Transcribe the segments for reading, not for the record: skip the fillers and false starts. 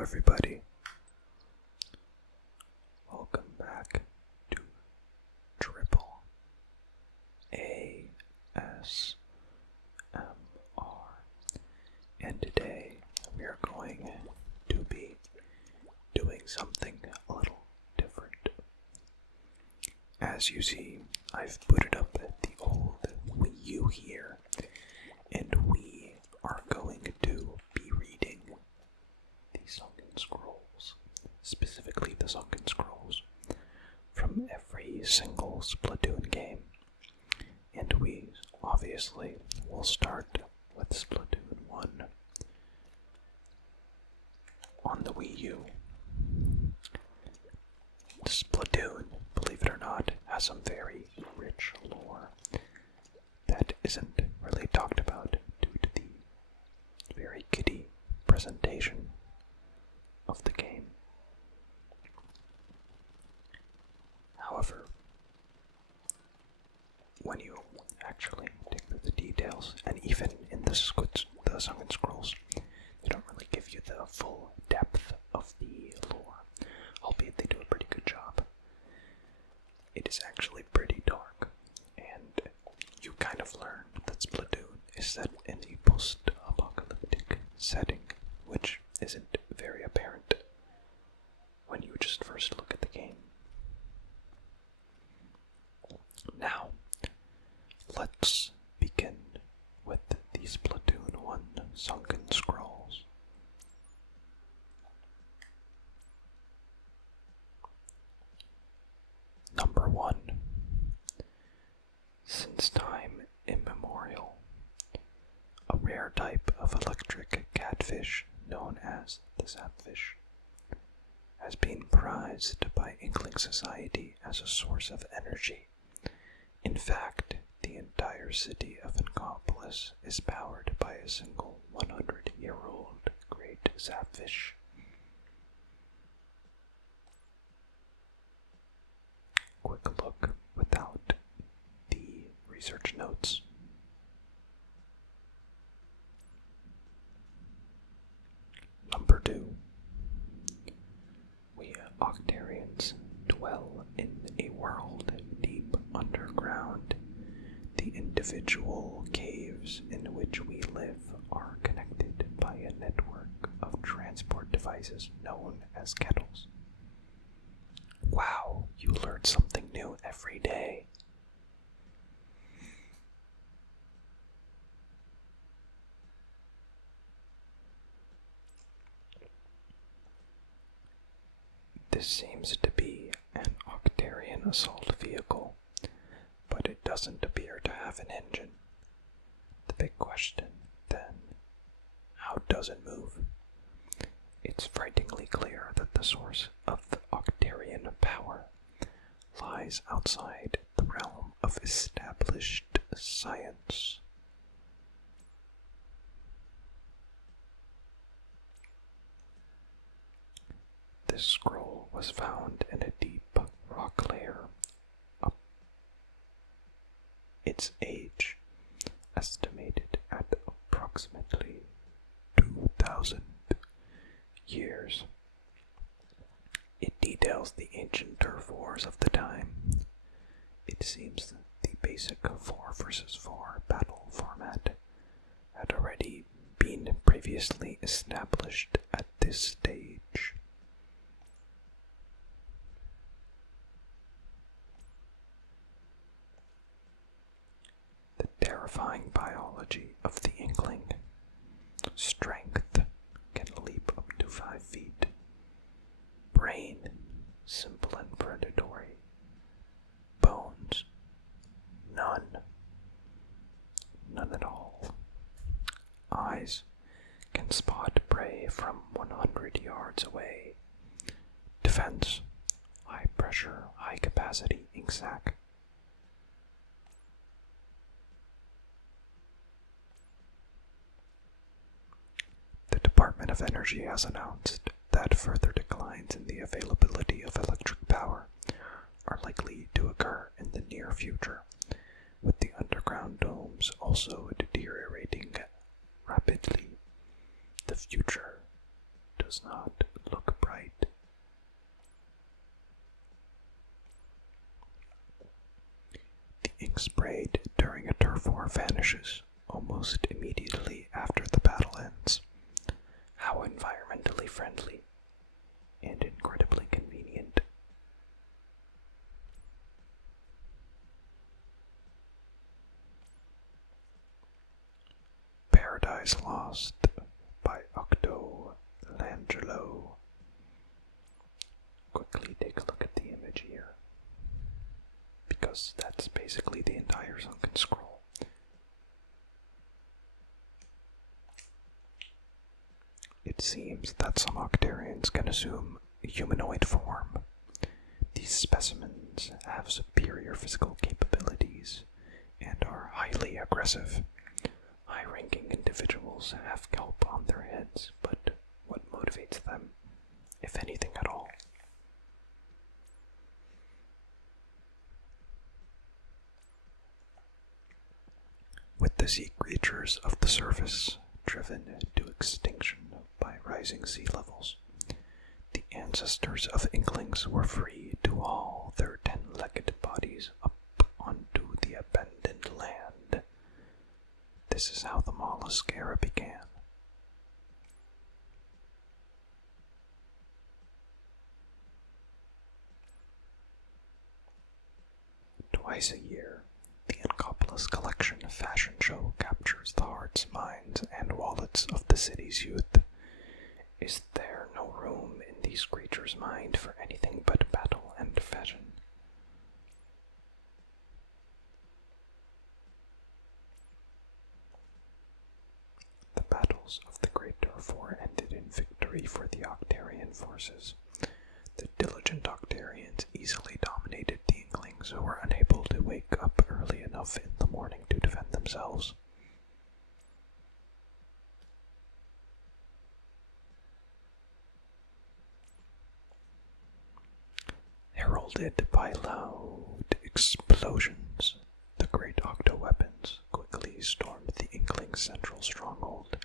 everybody. Welcome back to Triple ASMR. And today we are going to be doing something a little different. As you see, I've booted up the old Wii U here, and we are going to be reading the Sunken Scrolls, specifically the Sunken Scrolls, from every single Splatoon game. And we obviously will start with Splatoon 1 on the Wii U. Splatoon, believe it or not, has some very rich lore that isn't really talked about due to the very kiddie presentation of the game. However, when you actually dig through the details, and even in the Sunken Scrolls, they don't really give you the full depth of the lore, albeit they do a pretty good job. It is actually pretty dark, and you kind of learn that Splatoon is set in a post-apocalyptic setting, which isn't very apparent when you just first look at the game. Now, let's begin with the Splatoon 1 Sunken Scrolls. Number 1. Since time immemorial, a rare type of electric catfish known as the sapfish has been prized by Inkling society as a source of energy. In fact, the entire city of Inkopolis is powered by a single 100-year-old great sapfish. Quick look without the research notes. Number 2. We Octarians dwell in a world deep underground. The individual caves in which we live are connected by a network of transport devices known as kettles. Wow, you learn something new every day. This seems to be an Octarian assault vehicle, but it doesn't appear to have an engine. The big question, then, how does it move? It's frighteningly clear that the source of the Octarian power lies outside the realm of established science. This scroll was found in a deep rock layer. Its age estimated at approximately 2,000 years. It details the ancient turf wars of the time. It seems that the basic 4 versus 4 battle format had already been previously established at this stage. The terrifying biology of the Inkling. Strength can leap up to 5 feet. Brain, simple and predatory. Bones, none. None at all. Eyes can spot prey from 100 yards away. Defense, high pressure, high capacity ink sac. The Department of Energy has announced that further declines in the availability of electric power are likely to occur in the near future, with the underground domes also deteriorating rapidly. The future does not sprayed during a turf war vanishes almost immediately after the battle ends. How environmentally friendly and incredibly convenient. Paradise Lost by Octo Langelo. Quickly take a look at the image here, because that's basically the entire Sunken Scroll. It seems that some Octarians can assume humanoid form. These specimens have superior physical capabilities and are highly aggressive. High-ranking individuals have kelp on their heads, but what motivates them, if anything at all? With the sea creatures of the surface driven to extinction by rising sea levels, the ancestors of Inklings were free to haul their 10-legged bodies up onto the abandoned land. This is how the mollusk era began. Twice a year, the Inkopolis Collection fashion show captures the hearts, minds, and wallets of the city's youth. Is there no room in these creatures' mind for anything but battle and fashion? The battles of the Great Turf War ended in victory for the Octarian forces. The diligent Octarians easily dominated the Inklings, who were unable to wake up early enough in the morning to defend themselves. Heralded by loud explosions, the great octo-weapons quickly stormed the Inkling's central stronghold.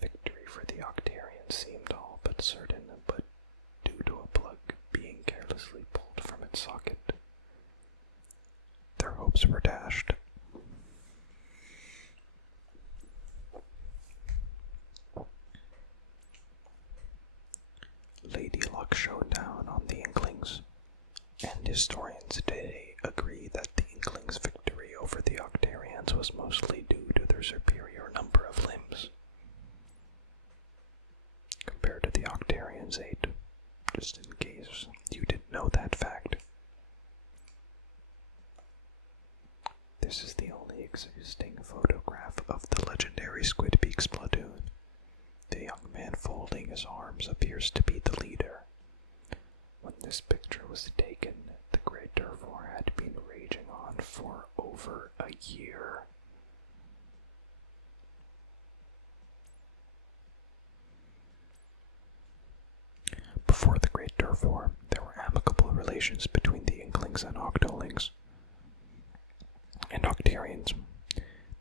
Victory for the Octarians seemed all but certain, but due to a plug being carelessly pulled from its socket, their hopes were dashed. Lady Luck showed down on the Inklings, and historians today agree that the Inklings' victory over the Octarians was mostly due to their superior number of limbs compared to the Octarians' 8, just in case you didn't know that fact. This is the only existing photograph of the legendary Squid Beak Splatoon. The young man folding his arms appears to be the leader. When this picture was taken, the Great Turf War had been raging on for over a year. Before the Great Turf War, there were amicable relations between the Inklings and Octolings. And Octarians,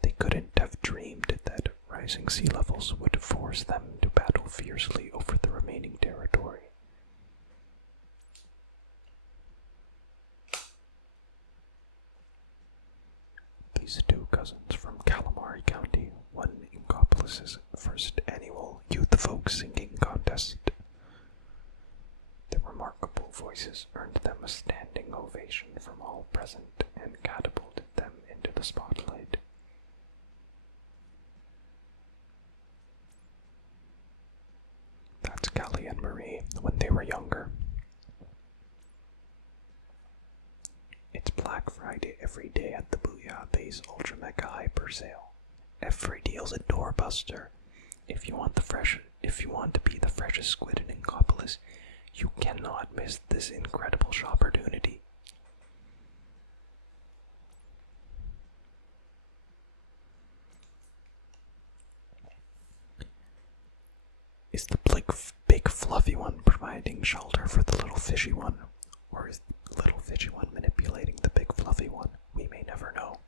they couldn't have dreamed that rising sea levels would force them to battle fiercely over the remaining territory. These two cousins from Calamari County won Inkopolis' first annual Youth Folk Singing Contest. Their remarkable voices earned them a standing ovation from all present and catapulted them into the spotlight. That's Callie and Marie when they were younger. It's Black Friday every day at the Booyah Bay's Ultra Mega Hyper Sale. Every deal's a doorbuster. If you want to be the freshest squid in Inkopolis, you cannot miss this incredible opportunity. Is the big fluffy one providing shelter for the little fishy one? Or is the little fishy one manipulating the big fluffy one? We may never know.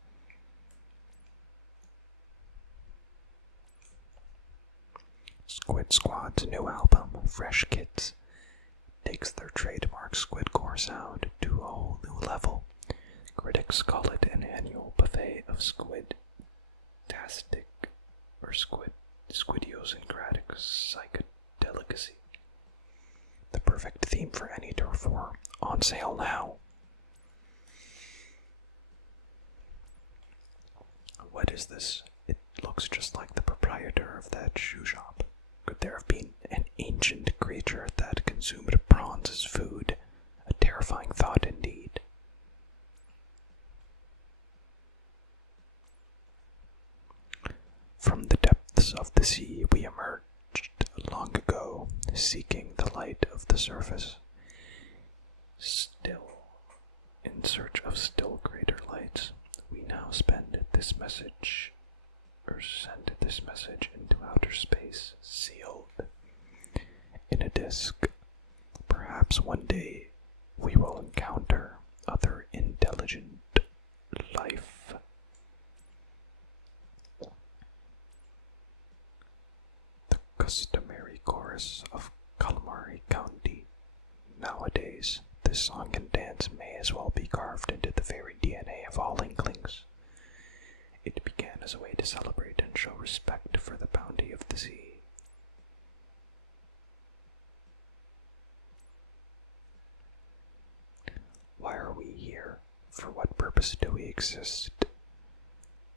Squid Squad's new album, Fresh Kids, takes their trademark squidcore sound to a whole new level, Critics call it an annual buffet of squid-tastic or squidiosyncratic psychodelicacy. The perfect theme for any turf war. On sale now. What is this? It looks just like the proprietor of that shoe shop. Could there have been an ancient creature that consumed prawns as food? A terrifying thought indeed. From the depths of the sea we emerged long ago, seeking the light of the surface. Still, in search of still greater lights, we now send this message into outer space, sealed in a disk. Perhaps one day we will encounter other intelligent life. The customary chorus of Calamari County. Nowadays, this song and dance may as well be carved into the very DNA of all Inklings. It began as a way to celebrate and show respect for the bounty of the sea. Why are we here? For what purpose do we exist?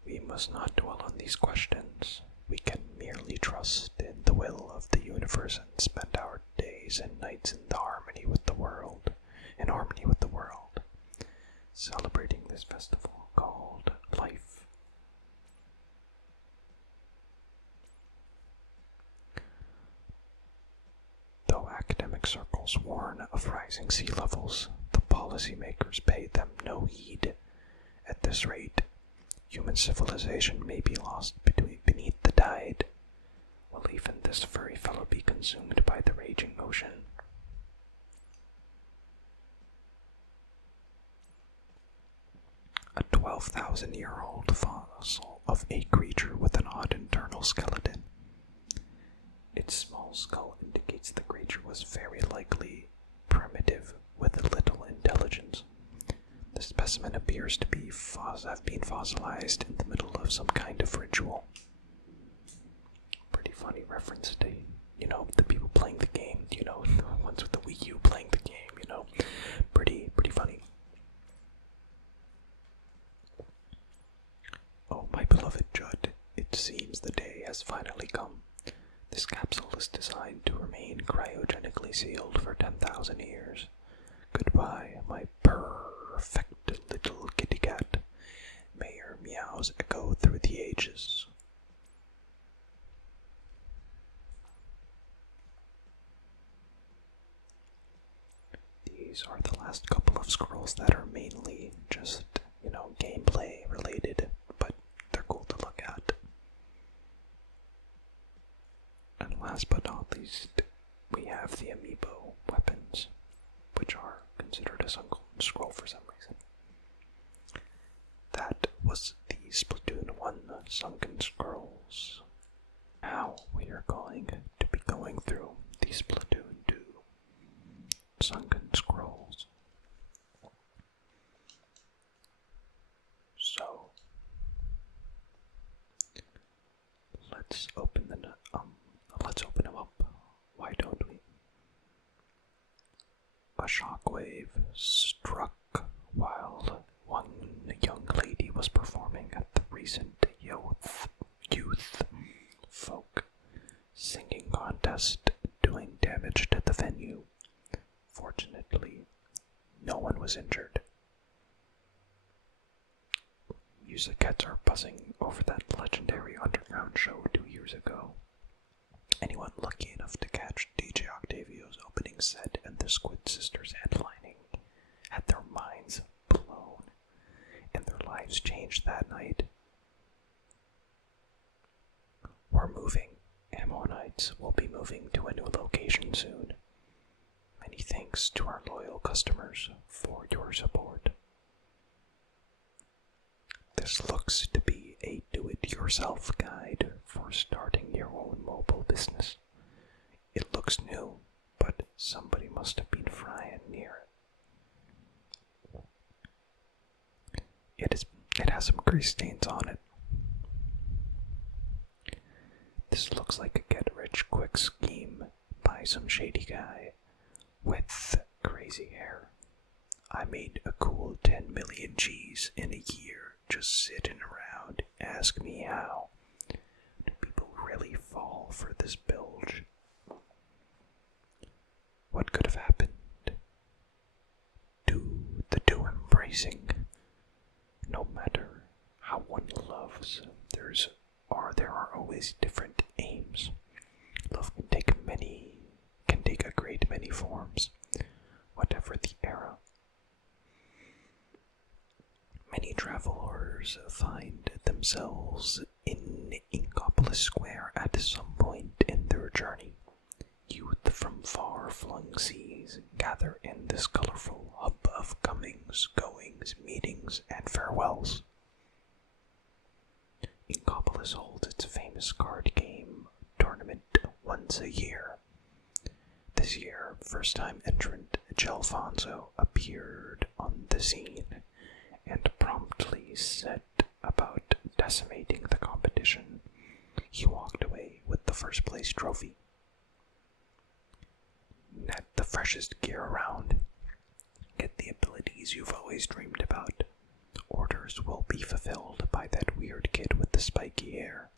We must not dwell on these questions. We can merely trust in the will of the universe and spend our days and nights in harmony with the world, celebrating this festival called life. Though academic circles warn of rising sea levels, the policymakers pay them no heed. At this rate, human civilization may be lost beneath the tide. Will even this furry fellow be consumed by the raging ocean? A 12,000-year-old fossil of a creature with an odd internal skeleton. Its small skull indicates the creature was very likely primitive with little intelligence. The specimen appears to have been fossilized in the middle of some kind of ritual. Pretty funny reference to, the people playing the game, the ones with the Wii U playing the game, Pretty funny. Oh, my beloved Judd, it seems the day has finally come. This capsule is designed to remain cryogenically sealed for 10,000 years. Goodbye, my perfect little kitty cat. May your meows echo through the ages. These are the last couple of scrolls that are mainly just, gameplay related, but they're cool to look at. And last but not least, we have the amiibo weapons, which are considered a Sunken scroll for some reason. That was the Splatoon 1 Sunken Scrolls. Now we are going to be going through the Splatoon 2 Sunken Scrolls. So, let's open them up. Why don't we? A shockwave struck while one young lady was performing at the recent youth folk singing contest, doing damage to the venue. Fortunately, no one was injured. Music heads are buzzing over that legendary underground show 2 years ago. Anyone lucky enough to catch DJ Octavio's opening set and the Squid Sisters headlining had their minds blown and their lives changed that night. We're moving. Ammonites will be moving to a new location soon. Many thanks to our loyal customers for your support. This looks to be a do-it-yourself guide for starting your own mobile business. It looks new, but somebody must have been frying near it. It has some grease stains on it. This looks like a get-rich-quick scheme by some shady guy with crazy hair. I made a cool 10 million G's in a year just sitting around. Ask me how. Do people really fall for this bilge? What could have happened? Do the two embracing? No matter how one loves, there are always different aims. Love can take a great many forms, whatever the era. Many travelers find themselves in Inkopolis Square at some point in their journey. Youth from far-flung seas gather in this colorful hub of comings, goings, meetings, and farewells. Inkopolis holds its famous card game tournament once a year. This year, first-time entrant Gelfonso appeared on the scene and promptly set about decimating the competition. He walked away with the first-place trophy. Net the freshest gear around. Get the abilities you've always dreamed about. Orders will be fulfilled by that weird kid with the spiky hair.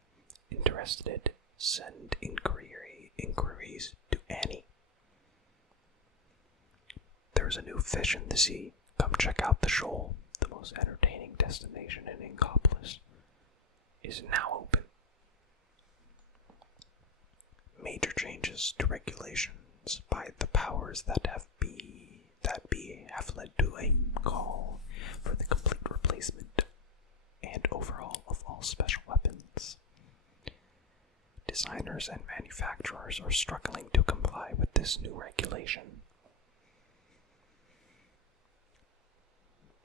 Interested? Send inquiries to Annie. There's a new fish in the sea. Come check out the shoal. The most entertaining destination in Inkopolis is now open. Major changes to regulations by the powers that be have led to a call for the complete replacement and overhaul of all special weapons. Designers and manufacturers are struggling to comply with this new regulation.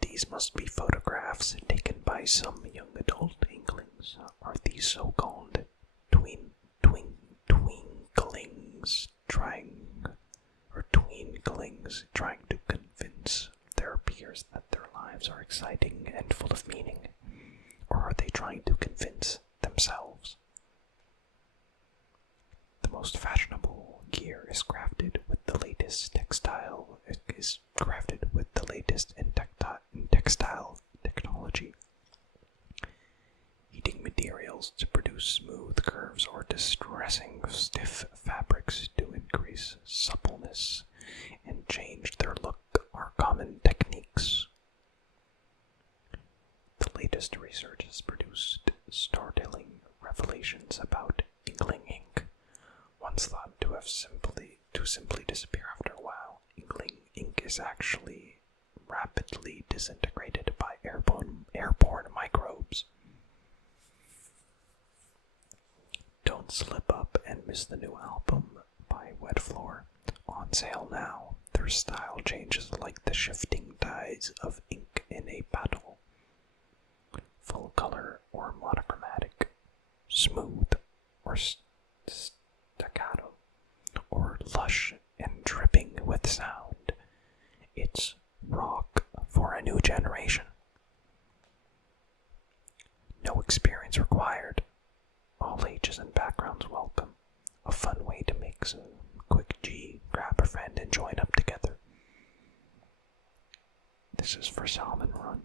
These must be photographs taken by some young adult inklings. Are these so-called tweenklings trying to convince their peers that their lives are exciting and full of meaning? Or are they trying to convince themselves? The most fashionable gear is crafted with the latest in textile technology. Heating materials to produce smooth curves or distressing stiff fabrics to increase suppleness and change their look are common techniques. The latest research has produced startling revelations about inkling ink. Once thought to have simply disappear after a while, inkling ink is actually rapidly disintegrated by airborne microbes. Don't slip up and miss the new album by Wet Floor. On sale now. Their style changes like the shifting tides of ink in a battle. Full color or monochromatic, smooth or staccato, or lush and dripping with sound. It's rock for a new generation. No experience required. All ages and backgrounds welcome. A fun way to make some quick G, grab a friend and join up together. This is for Salmon Run.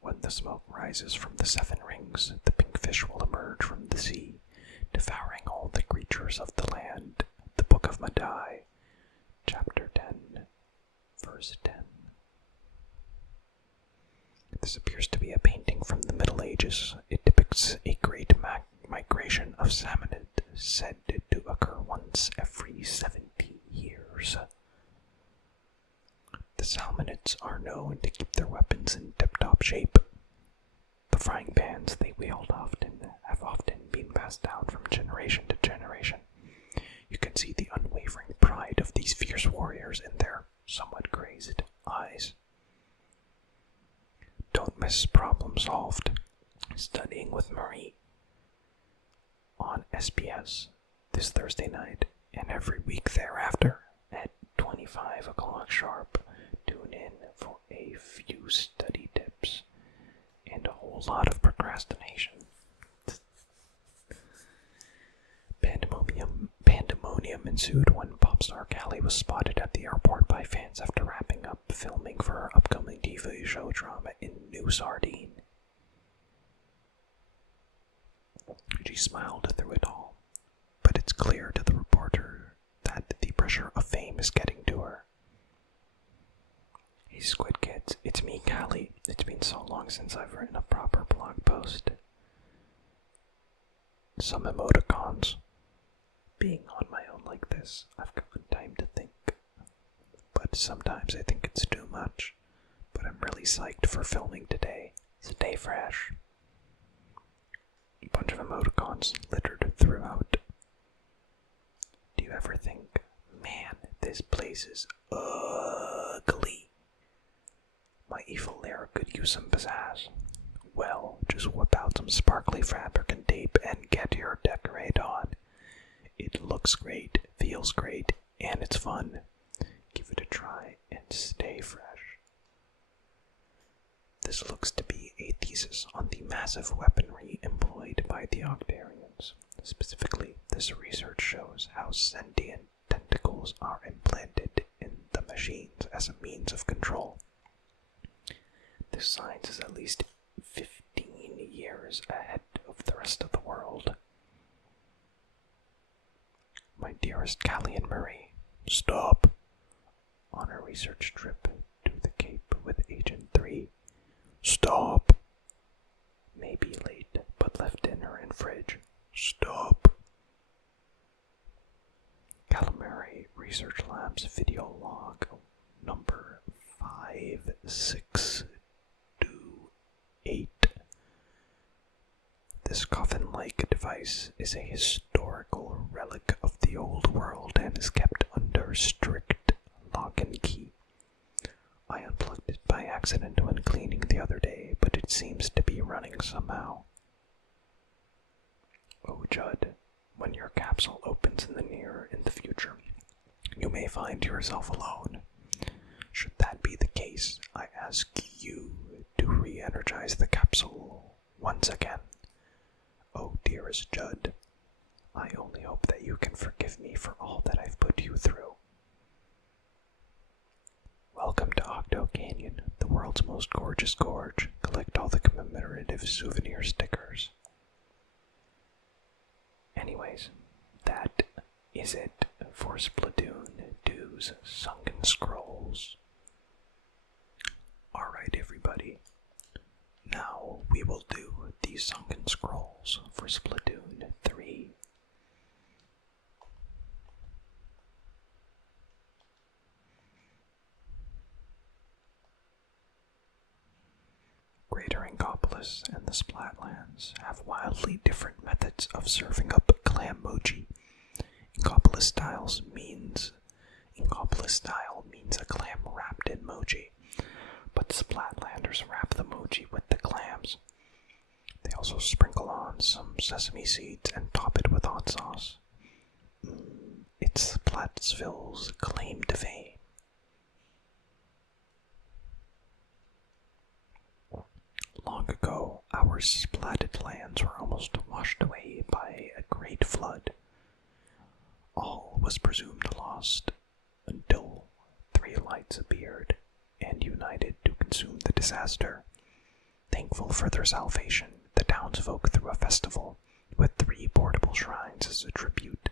When the smoke rises from the 7 rings, the pink fish will emerge from the sea, devouring all the creatures of the land. The Book of Madai, Chapter 10, Verse 10. This appears to be a painting from the Middle Ages. It depicts a great migration of salmonid said to occur once every 70 years. The salmonids are known to keep their weapons in tip-top shape. The frying pans they wield have often been passed down from generation to generation. You can see the unwavering pride of these fierce warriors in their somewhat crazed eyes. Don't miss Problem Solved, Studying with Marie, on SBS this Thursday night and every week thereafter at 25 o'clock sharp. Tune in for a few study tips and a whole lot of procrastination. Pandemonium ensued when pop star Callie was spotted at the airport by fans after wrapping up filming for her upcoming TV show drama in New Sardine. She smiled through it all, but it's clear to the reporter that the pressure of fame is getting to her. Hey Squid Kids, it's me, Callie. It's been so long since I've written a proper blog post. Some emoticons. Being on my own like this, I've gotten time to think. But sometimes I think it's too much. But I'm really psyched for filming today. Stay fresh. A bunch of emoticons littered throughout. Do you ever think, man, this place is ugly? My evil lair could use some pizzazz. Well, just whip out some sparkly fabric and tape and get your decorate on. It looks great, feels great, and it's fun. Give it a try and stay fresh. This looks to be a thesis on the massive weaponry employed by the Octarians. Specifically, this research shows how sentient tentacles are implanted in the machines as a means of control. This science is at least 15 years ahead of the rest of the world. My dearest Callie and Marie, stop. On a research trip to the Cape with Agent 3. Stop. Maybe late, but left dinner in fridge. Stop. Calamari Research Lab's video log number 5628. This coffin-like device is a historical relic of the old world and is kept under strict lock and key. I unplugged it by accident when cleaning the other day, but it seems to be running somehow. Oh Judd, when your capsule opens in the future, you may find yourself alone. Should that be the case, I ask you to re-energize the capsule once again. Oh dearest Judd, I only hope that you can forgive me for all that I've put you through. Welcome to Octo Canyon, the world's most gorgeous gorge. Collect all the commemorative souvenir stickers. Anyways, that is it for Splatoon 2's Sunken Scrolls. Alright everybody, now we will do the Sunken Scrolls for Splatoon 3. Greater Inkopolis and the Splatlands have wildly different methods of serving up clam-moji. Inkopolis style means a clam wrapped in moji, but Splatlanders wrap the moji with the clams. They also sprinkle on some sesame seeds and top it with hot sauce. It's Splatsville's claim to fame. Long ago, our splatted lands were almost washed away by a great flood. All was presumed lost until 3 lights appeared and united to consume the disaster. Thankful for their salvation, the townsfolk threw a festival with 3 portable shrines as a tribute.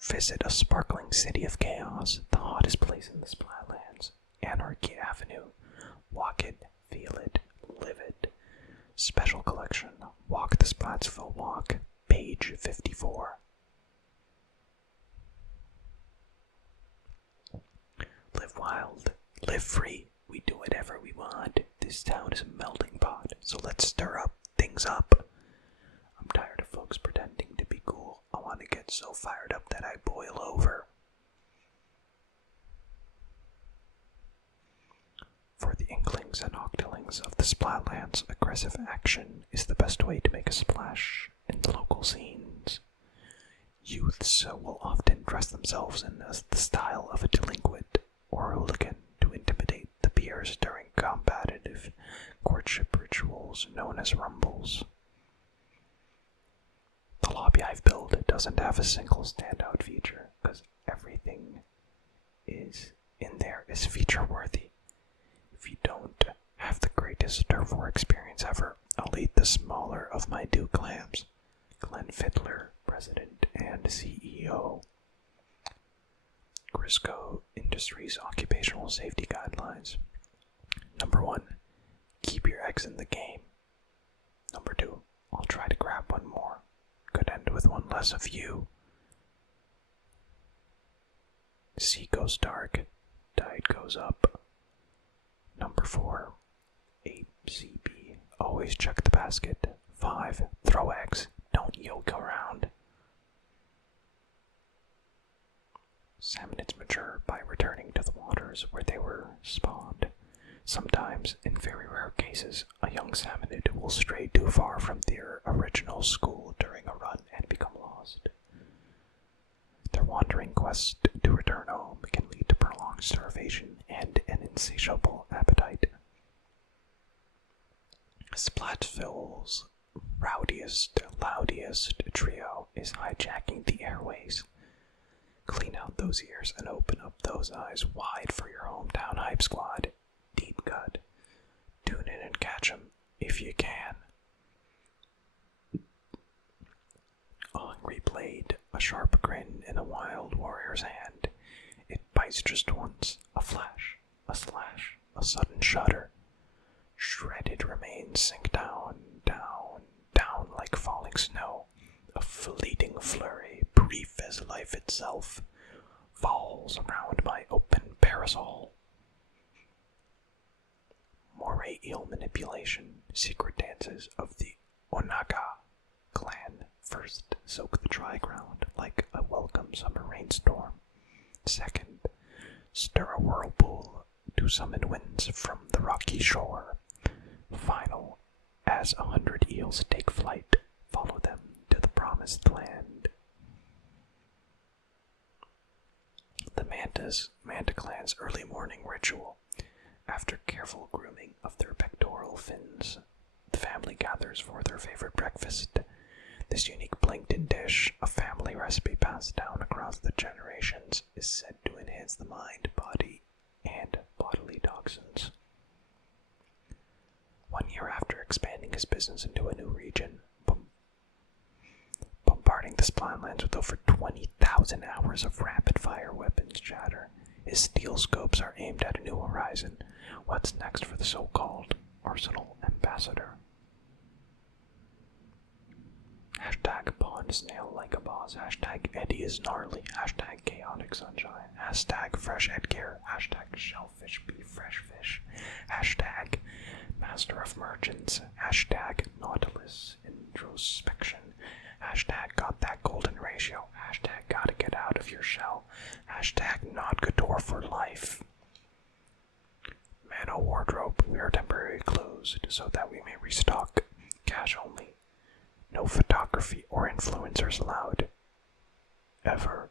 Visit a sparkling city of chaos, the hottest place in the Splatlands, Anarchy Avenue. Walk it, feel it, live it. Special collection, Walk the Splatsville Walk, page 54. Live wild, live free, we do whatever we want. This town is a melting pot, so let's stir things up. I'm tired of folks pretending to be cool. I want to get so fired up that I boil over. For the Inklings and Octolings of the Splatlands, aggressive action is the best way to make a splash in the local scenes. Youths will often dress themselves in the style of a delinquent, or hooligan to intimidate the peers during competitive courtship rituals known as rumbles. The lobby I've built doesn't have a single standout feature because everything in there is feature worthy. If you don't have the greatest Turf War experience ever, I'll eat the smaller of my two clams. Glenn Fiddler, President and CEO. Crisco Industries Occupational Safety Guidelines. Number 1, keep your eggs in the game. Number 2, I'll try to grab one more. Could end with one less of you. Sea goes dark, tide goes up. Number 4, ACB, always check the basket. 5, throw eggs, don't yoke around. Salmonids mature by returning to the waters where they were spawned. Sometimes, in very rare cases, a young salmonid will stray too far from their original school during a run and become lost. Their wandering quest to return home can lead to prolonged starvation and an insatiable appetite. Splatville's rowdiest, loudest trio is hijacking the airways. Clean out those ears and open up those eyes wide for your hometown hype squad. Deep cut. Tune in and catch 'em if you can. A hungry blade, a sharp grin in a wild warrior's hand. It bites just once, a flash, a slash, a sudden shudder. Shredded remains sink down, down, down like falling snow. A fleeting flurry, brief as life itself, falls around my open parasol. Moray eel manipulation, secret dances of the Onaga clan. First, soak the dry ground like a welcome summer rainstorm. Second, stir a whirlpool to summon winds from the rocky shore. Final, as 100 eels take flight, follow them to the promised land. The Manta clan's early morning ritual. After careful grooming of their pectoral fins, the family gathers for their favorite breakfast. This unique plankton dish, a family recipe passed down across the generations, is said to enhance the mind, body, and bodily toxins. 1 year after expanding his business into a new region, bombarding the Splatlands with over 20,000 hours of rapid-fire weapons chatter, his steel scopes are aimed at a new horizon. What's next for the so-called Arsenal Ambassador? Hashtag Pond Snail like a boss. Hashtag Eddie is gnarly. Hashtag Chaotic Sunshine. Hashtag Fresh Headgear. Hashtag Shellfish be fresh fish. Hashtag Master of Merchants. Hashtag Nautilus Introspection. Hashtag Got That Golden Ratio. Hashtag Gotta Get Out of Your Shell. Hashtag Not Couture for Life. Mana wardrobe. We are temporarily closed so that we may restock. Cash only. No photography or influencers allowed. Ever.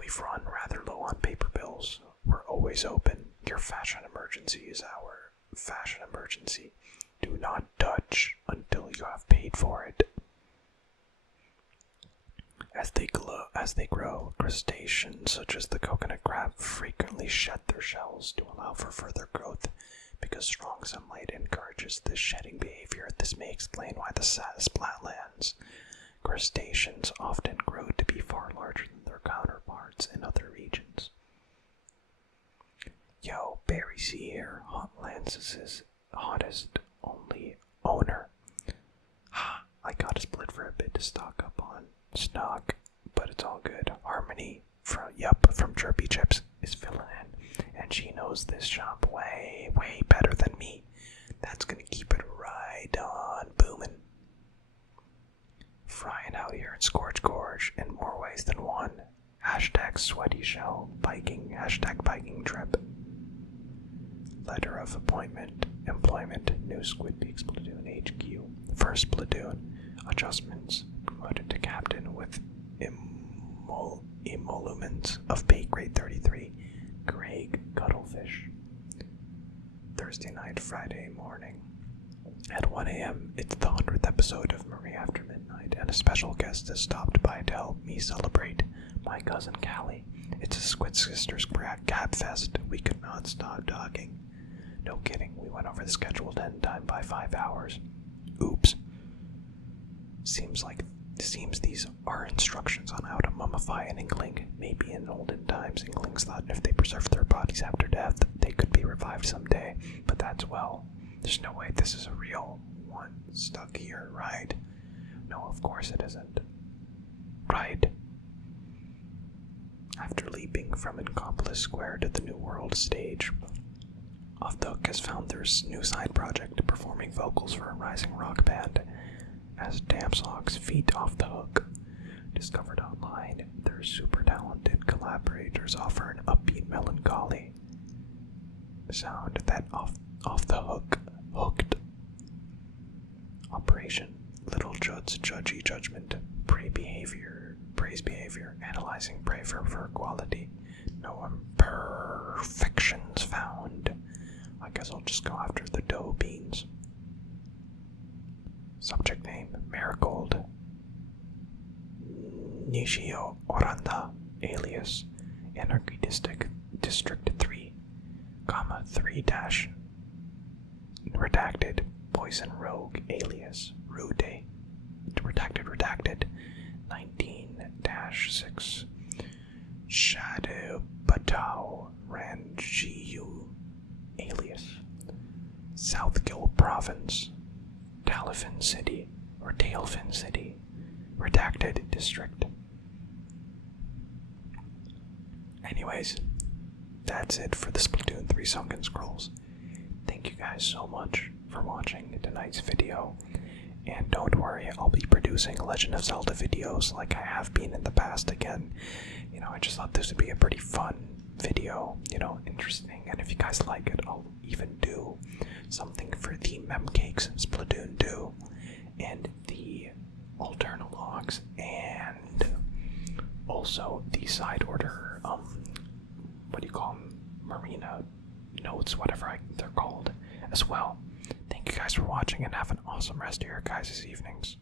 We've run rather low on paper bills. We're always open. Your fashion emergency is our fashion emergency. Do not touch until you have paid for it. As they grow, crustaceans such as the coconut crab frequently shed their shells to allow for further growth. Because strong sunlight encourages this shedding behavior, this may explain why the Splatlands crustaceans often grow to be far larger than their counterparts in other regions. Yo, Barry C here, Hotlands' hottest only owner. I got a split for a bit to stock up on stock, but it's all good. Harmony from Chirpy Chips is filling in, and she knows this shop way, way better than me. That's gonna keep it right on booming. Frying out here in Scorch Gorge in more ways than one. Hashtag sweaty shell, biking, hashtag biking trip. Letter of appointment, employment, new Squid Peaks Platoon HQ. First platoon, adjustments, promoted to captain with emoluments of pay grade 33. Greg a special guest has stopped by to help me celebrate my cousin Callie. It's a Squid Sisters Gab Fest. We could not stop talking. No kidding, we went over the scheduled end time by 5 hours. Oops. Seems these are instructions on how to mummify an Inkling. Maybe in olden times, Inklings thought if they preserved their bodies after death, they could be revived someday. But there's no way this is a real one stuck here, right? No, of course it isn't. Right. After leaping from Inkopolis Square to the New World stage, Off the Hook has found their new side project, performing vocals for a rising rock band as Damn Socks Feet Off the Hook. Discovered online, their super talented collaborators offer an upbeat melancholy sound that off the hook hooked. Operation Little Judd's Judgy Judgment, praise behavior, analyzing prey for equality. No imperfections found. I guess I'll just go after the dough beans. Subject name, Marigold. Nishio Oranda, alias Anarchy District 3, 3 dash redacted Poison Rogue, alias Rude, redacted 19-6 Shadow Batao Ranjiu, alias South Gill Province, Tailfin City, redacted district. Anyways, that's it for the Splatoon 3 Sunken Scrolls. Thank you guys so much for watching tonight's video, and don't worry, I'll be producing Legend of Zelda videos like I have been in the past again. I just thought this would be a pretty fun video, interesting, and if you guys like it, I'll even do something for the Memcakes Splatoon 2 and the Alternologues, and also the side order, what do you call them, Marina notes, whatever they're called, as well. Thank you guys for watching, and have an awesome rest of your guys' evenings.